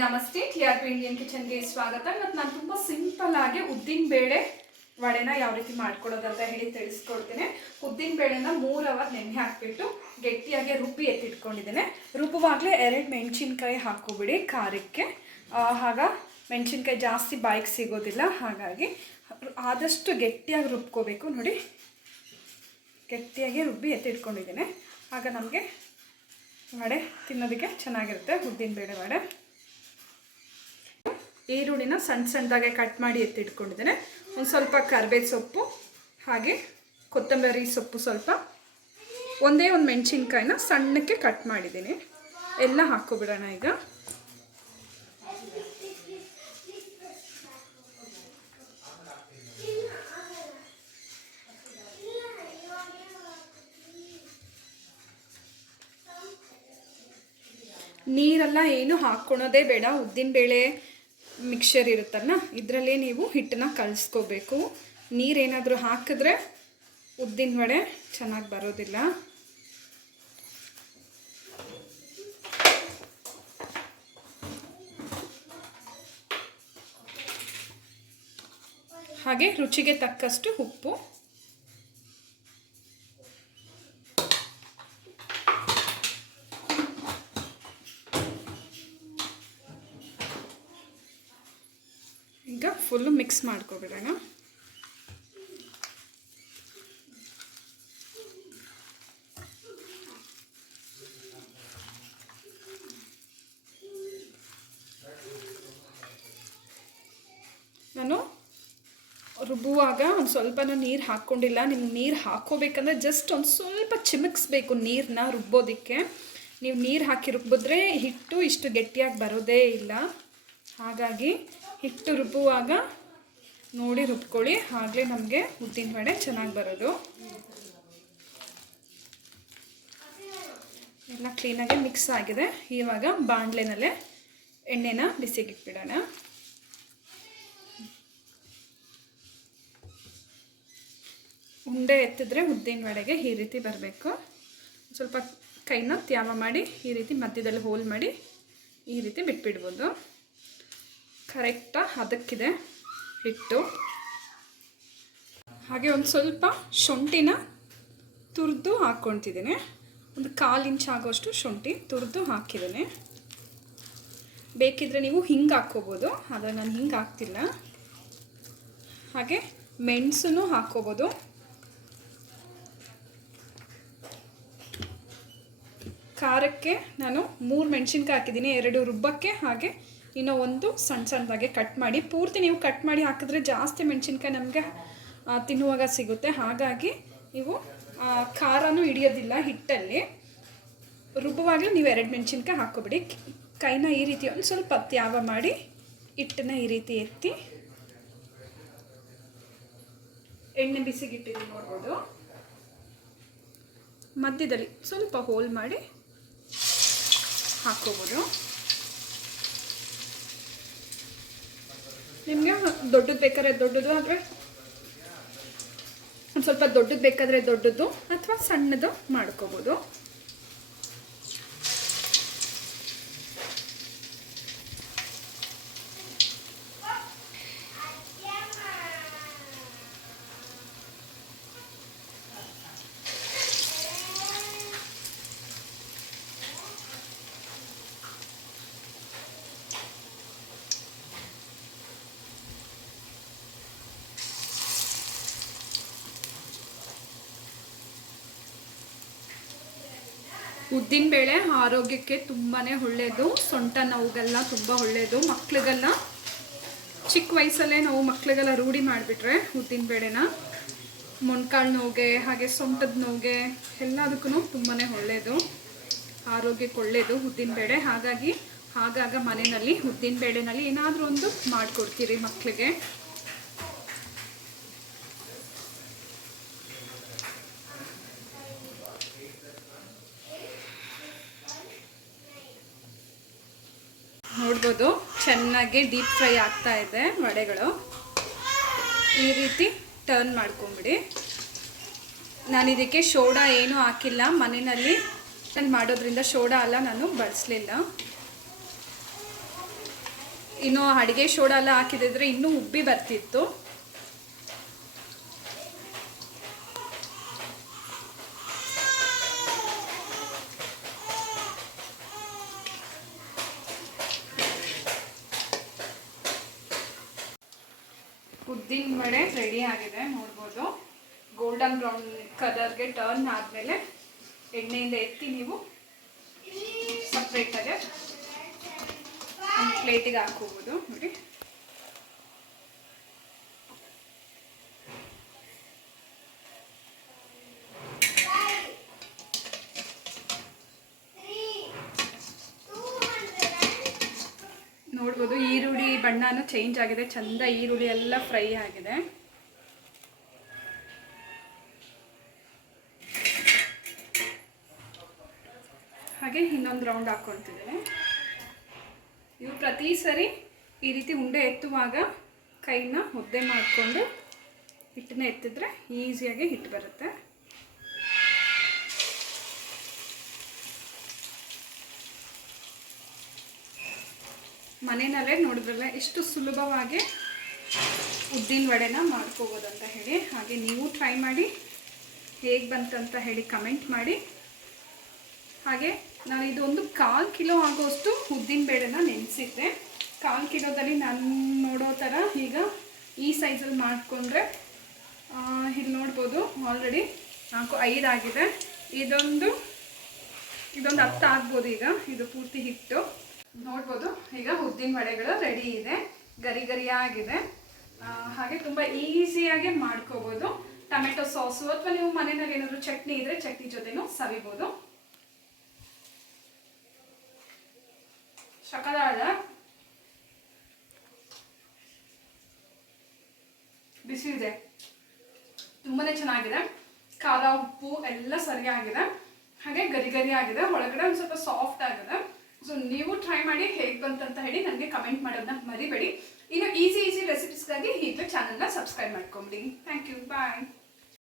ನಮಸ್ತೆ T R P Indian ಕಿಚನ್ಗೆ ಸ್ವಾಗತ. ಇವತ್ತು ನಾನು ತುಂಬ ಸಿಂಪಲ್ ಆಗಿ ಉದ್ದಿನ ಬೇಳೆ ವಡೆನ ಯಾವ ರೀತಿ ಮಾಡ್ಕೊಡೋದಂತ ಹೇಳಿ ತಿಳಿಸ್ಕೊಡ್ತೀನಿ. ಉದ್ದಿನ ಬೇಳೆನ ಮೂರು ಅವರ್ ನೆನೆ ಹಾಕಿಬಿಟ್ಟು ಗಟ್ಟಿಯಾಗಿ ರುಬ್ಬಿ ಎತ್ತಿಟ್ಕೊಂಡಿದ್ದೇನೆ. ರುಬ್ಬುವಾಗಲೇ ಎರಡು ಮೆಣಸಿನ್ಕಾಯಿ ಹಾಕೋಬಿಡಿ ಖಾರಕ್ಕೆ. ಆಗ ಮೆಣಸಿನ್ಕಾಯಿ ಜಾಸ್ತಿ ಬಾಯಿಗೆ ಸಿಗೋದಿಲ್ಲ, ಹಾಗಾಗಿ ಆದಷ್ಟು ಗಟ್ಟಿಯಾಗಿ ರುಬ್ಕೋಬೇಕು. ನೋಡಿ, ಗಟ್ಟಿಯಾಗಿ ರುಬ್ಬಿ ಎತ್ತಿಟ್ಕೊಂಡಿದ್ದೇನೆ. ಆಗ ನಮಗೆ ವಡೆ ತಿನ್ನೋದಕ್ಕೆ ಚೆನ್ನಾಗಿರುತ್ತೆ, ಉದ್ದಿನ ಬೇಳೆ ವಡೆ. ಈರುಳ್ಳಿನ ಸಣ್ಣ ಸಣ್ಣದಾಗೆ ಕಟ್ ಮಾಡಿ ಎತ್ತಿಟ್ಕೊಂಡಿದ್ದೇನೆ. ಒಂದು ಸ್ವಲ್ಪ ಕರ್ಬೇವು ಸೊಪ್ಪು, ಹಾಗೆ ಕೊತ್ತಂಬರಿ ಸೊಪ್ಪು ಸ್ವಲ್ಪ. ಒಂದೇ ಒಂದು ಮೆಣಸಿನ್ಕಾಯಿನ ಸಣ್ಣಕ್ಕೆ ಕಟ್ ಮಾಡಿದ್ದೀನಿ. ಎಲ್ಲ ಹಾಕೋಬಿಡೋಣ ಈಗ. ನೀರೆಲ್ಲ ಏನು ಹಾಕ್ಕೊಳೋದೇ ಬೇಡ. ಉದ್ದಿನಬೇಳೆ ಮಿಕ್ಸರ್ ಇರುತ್ತಲ್ಲ, ಇದರಲ್ಲೇ ನೀವು ಹಿಟ್ಟನ್ನ ಕಲಸ್ಕೋಬೇಕು. ನೀರೇನಾದರೂ ಹಾಕಿದ್ರೆ ಉದ್ದಿನ ವಡೆ ಚೆನ್ನಾಗಿ ಬರೋದಿಲ್ಲ. ಹಾಗೆ ರುಚಿಗೆ ತಕ್ಕಷ್ಟು ಉಪ್ಪು ಈಗ ಫುಲ್ಲು ಮಿಕ್ಸ್ ಮಾಡ್ಕೊಬಿಡೋಣ. ನಾನು ರುಬ್ಬುವಾಗ ಒಂದು ಸ್ವಲ್ಪನೂ ನೀರು ಹಾಕ್ಕೊಂಡಿಲ್ಲ. ನಿಮ್ಗೆ ನೀರು ಹಾಕೋಬೇಕಂದ್ರೆ ಜಸ್ಟ್ ಒಂದು ಸ್ವಲ್ಪ ಚಿಮಕ್ಸ್ಬೇಕು ನೀರನ್ನ ರುಬ್ಬೋದಕ್ಕೆ. ನೀವು ನೀರು ಹಾಕಿ ರುಬ್ಬಿದ್ರೆ ಹಿಟ್ಟು ಇಷ್ಟು ಗಟ್ಟಿಯಾಗಿ ಬರೋದೇ ಇಲ್ಲ. ಹಾಗಾಗಿ ಹಿಟ್ಟು ರುಬ್ಬುವಾಗ ನೋಡಿ ರುಬ್ಕೊಳ್ಳಿ. ಆಗಲೇ ನಮಗೆ ಉದ್ದಿನ ವಡೆ ಚೆನ್ನಾಗಿ ಬರೋದು. ಎಲ್ಲ ಕ್ಲೀನಾಗಿ ಮಿಕ್ಸ್ ಆಗಿದೆ. ಇವಾಗ ಬಾಣಲೆನಲ್ಲೇ ಎಣ್ಣೆನ ಬಿಸಿಗಿಟ್ಬಿಡೋಣ. ಉಂಡೆ ಎತ್ತಿದ್ರೆ ಉದ್ದಿನ ವಡೆಗೆ ಈ ರೀತಿ ಬರಬೇಕು. ಸ್ವಲ್ಪ ಕೈನ ತ್ಯಾವ ಮಾಡಿ ಈ ರೀತಿ ಮಧ್ಯದಲ್ಲಿ ಹೋಲ್ ಮಾಡಿ ಈ ರೀತಿ ಬಿಟ್ಬಿಡ್ಬೋದು. ಕರೆಕ್ಟಾಗಿ ಅದಕ್ಕಿದೆ ಹಿಟ್ಟು. ಹಾಗೆ ಒಂದು ಸ್ವಲ್ಪ ಶುಂಠಿನ ತುರಿದು ಹಾಕ್ಕೊಳ್ತಿದ್ದೀನಿ. ಒಂದು ಕಾಲು ಇಂಚ್ ಆಗೋಷ್ಟು ಶುಂಠಿ ತುರಿದು ಹಾಕಿದ್ದೀನಿ. ಬೇಕಿದ್ರೆ ನೀವು ಹಿಂಗೆ ಹಾಕ್ಕೋಬೋದು. ಆದರೆ ನಾನು ಹಿಂಗೆ ಹಾಕ್ತಿಲ್ಲ. ಹಾಗೆ ಮೆಣಸನ್ನು ಹಾಕ್ಕೋಬೋದು. ಖಾರಕ್ಕೆ ನಾನು ಮೂರು ಮೆಣಸಿನ್ಕಾಯಿ ಹಾಕಿದ್ದೀನಿ. ಎರಡು ರುಬ್ಬಕ್ಕೆ ಹಾಗೆ ಇನ್ನೂ ಒಂದು ಸಣ್ಣ ಸಣ್ಣದಾಗೆ ಕಟ್ ಮಾಡಿ, ಪೂರ್ತಿ ನೀವು ಕಟ್ ಮಾಡಿ ಹಾಕಿದ್ರೆ ಜಾಸ್ತಿ ಮೆಣಸಿನ್ಕಾಯಿ ನಮಗೆ ತಿನ್ನುವಾಗ ಸಿಗುತ್ತೆ. ಹಾಗಾಗಿ ನೀವು ಖಾರನೂ ಹಿಡಿಯೋದಿಲ್ಲ ಹಿಟ್ಟಲ್ಲಿ. ರುಬ್ಬುವಾಗಲೇ ನೀವು ಎರಡು ಮೆಣಸಿನ್ಕಾಯಿ ಹಾಕೋಬಿಡಿ ಕೈನ ಈ ರೀತಿ ಒಂದು ಸ್ವಲ್ಪ ತ್ಯಾವ ಮಾಡಿ ಹಿಟ್ಟನ್ನ ಈ ರೀತಿ ಎತ್ತಿ ಎಣ್ಣೆ ಬಿಸಿಗಿಟ್ಟಿದ್ದೀನಿ ನೋಡ್ಬೋದು. ಮಧ್ಯದಲ್ಲಿ ಸ್ವಲ್ಪ ಹೋಲ್ ಮಾಡಿ ಹಾಕ್ಕೋಬೋದು. ನಿಮಗೆ ದೊಡ್ಡದು ಬೇಕಾದ್ರೆ ದೊಡ್ಡದು ಅಂದರೆ ಒಂದು ಸ್ವಲ್ಪ ದೊಡ್ಡದು ಬೇಕಾದರೆ ದೊಡ್ಡದು ಅಥವಾ ಸಣ್ಣದು ಮಾಡ್ಕೋಬೋದು. ಉದ್ದಿನಬೇಳೆ ಆರೋಗ್ಯಕ್ಕೆ ತುಂಬಾ ಒಳ್ಳೆಯದು ಸೊಂಟ ನೋವುಗೆಲ್ಲ ತುಂಬ ಒಳ್ಳೆಯದು ಮಕ್ಳಿಗೆಲ್ಲ ಚಿಕ್ಕ ವಯಸ್ಸಲ್ಲೇ ನಾವು ಮಕ್ಳಿಗೆಲ್ಲ ರೂಢಿ ಮಾಡಿಬಿಟ್ರೆ ಉದ್ದಿನಬೇಳೆನ ಮೊಣಕಾಳು ನೋವಿಗೆ, ಹಾಗೆ ಸೊಂಟದ ನೋವಿಗೆ ಎಲ್ಲದಕ್ಕೂ ತುಂಬಾ ಒಳ್ಳೆಯದು ಆರೋಗ್ಯಕ್ಕೆ ಒಳ್ಳೆಯದು ಉದ್ದಿನಬೇಳೆ ಹಾಗಾಗಿ ಆಗಾಗ ಮನೆಯಲ್ಲಿ ಉದ್ದಿನ ಬೇಳೆನಲ್ಲಿ ಏನಾದರೂ ಒಂದು ಮಾಡಿಕೊಡ್ತೀರಿ ಮಕ್ಕಳಿಗೆ ನೋಡ್ಬೋದು ಚೆನ್ನಾಗಿ ಡೀಪ್ ಫ್ರೈ ಆಗ್ತಾ ಇದೆ ವಡೆಗಳು. ಈ ರೀತಿ ಟರ್ನ್ ಮಾಡ್ಕೊಂಬಿಡಿ. ನಾನು ಇದಕ್ಕೆ ಶೋಡಾ ಏನೂ ಹಾಕಿಲ್ಲ. ಮನೆಯಲ್ಲಿ ನಾನು ಮಾಡೋದ್ರಿಂದ ಶೋಡಾ ಅಲ್ಲ ನಾನು ಬಳಸಲಿಲ್ಲ. ಇನ್ನು ಅಡುಗೆ ಸೋಡಾ ಎಲ್ಲ ಹಾಕಿದಿದ್ರೆ ಇನ್ನೂ ಉಬ್ಬಿ ಬರ್ತಿತ್ತು. ಉದ್ದಿನ ವಡೆ ರೆಡಿ ಆಗಿದೆ, ನೋಡ್ಬೋದು. ಗೋಲ್ಡನ್ ಬ್ರೌನ್ ಕಲರ್ಗೆ ಟರ್ನ್ ಆದಮೇಲೆ ಎಣ್ಣೆಯಿಂದ ಎತ್ತಿ ನೀವು ಸಪ್ರೇಟಾಗಿ ಒಂದು ಪ್ಲೇಟಿಗೆ ಹಾಕೋಬೋದು ನೋಡಿ. ನೋಡ್ಬೋದು ಈರುಳ್ಳಿ ಬಣ್ಣನೂ ಚೇಂಜ್ ಆಗಿದೆ. ಚಂದ ಈರುಳ್ಳಿ ಎಲ್ಲ ಫ್ರೈ ಆಗಿದೆ. ಹಾಗೆ ಇನ್ನೊಂದು ರೌಂಡ್ ಹಾಕ್ಕೊಳ್ತಿದ್ದೇನೆ ಇವು ಪ್ರತಿ ಸರಿ ಈ ರೀತಿ ಉಂಡೆ ಎತ್ತುವಾಗ ಕೈನ ಮುದ್ದೆ ಮಾಡಿಕೊಂಡು ಹಿಟ್ಟನ್ನ ಎತ್ತಿದ್ರೆ ಈಸಿಯಾಗಿ ಹಿಟ್ಟು ಬರುತ್ತೆ. ಮನೆಯಲ್ಲೇ ನೋಡಿದ್ರಲ್ಲ ಎಷ್ಟು ಸುಲಭವಾಗಿ ಉದ್ದಿನ ವಡೆನ ಮಾಡ್ಕೋಬೋದು ಅಂತ ಹೇಳಿ. ಹಾಗೆ ನೀವು ಟ್ರೈ ಮಾಡಿ, ಹೇಗೆ ಬಂತಂತ ಹೇಳಿ ಕಮೆಂಟ್ ಮಾಡಿ. ಹಾಗೆ ನಾನು ಇದೊಂದು ಕಾಲು ಕಿಲೋ ಆಗೋಷ್ಟು ಉದ್ದಿನ ಬೇಳೆನ ನೆನೆಸಿದ್ದೆ. ಕಾಲು ಕಿಲೋದಲ್ಲಿ ನಾನು ನೋಡೋ ಥರ ಈಗ ಈ ಸೈಜಲ್ಲಿ ಮಾಡಿಕೊಂಡ್ರೆ ಇಲ್ಲಿ ನೋಡ್ಬೋದು ಆಲ್ರೆಡಿ ನಾಲ್ಕು ಐದು ಆಗಿದೆ. ಇದೊಂದು ಇದೊಂದು ಹತ್ತು ಆಗ್ಬೋದು ಈಗ. ಇದು ಪೂರ್ತಿ ಹಿಟ್ಟು. ನೋಡ್ಬೋದು. ಈಗ ಉದ್ದಿನ ವಡೆಗಳು ರೆಡಿ ಇದೆ. ಗರಿ ಗರಿಯಾಗಿದೆ. ಹಾಗೆ ತುಂಬ ಈಸಿಯಾಗಿ ಮಾಡ್ಕೋಬೋದು. ಟೊಮೆಟೊ ಸಾಸು ಅಥವಾ ನೀವು ಮನೆಯಲ್ಲಿ ಏನಾದರೂ ಚಟ್ನಿ ಇದ್ರೆ ಚಟ್ನಿ ಜೊತೆನೂ ಸವಿಬೋದು. ಶಕದಾಳ, ಬಿಸಿ ಇದೆ. ತುಂಬಾನೇ ಚೆನ್ನಾಗಿದೆ. ಖಾರ ಉಪ್ಪು ಎಲ್ಲ ಸರಿಯಾಗಿದೆ. ಹಾಗೆ ಗರಿ ಗರಿ ಆಗಿದೆ ಒಳಗಡೆ ಒಂದು ಸ್ವಲ್ಪ ಸಾಫ್ಟ್ ಆಗಿದೆ. ಸೊ ನೀವು ಟ್ರೈ ಮಾಡಿ ಹೇಗೆ ಬಂತಂತ ಹೇಳಿ ನನಗೆ ಕಮೆಂಟ್ ಮಾಡೋದನ್ನ ಮರಿಬೇಡಿ. ಇನ್ನು ಈಸಿ ಈಸಿ ರೆಸಿಪೀಸ್ಗಾಗಿ ಈಗಲೇ ಚಾನಲ್ನ ಸಬ್ಸ್ಕ್ರೈಬ್ ಮಾಡ್ಕೊಂಬಿಡಿ. Thank you bye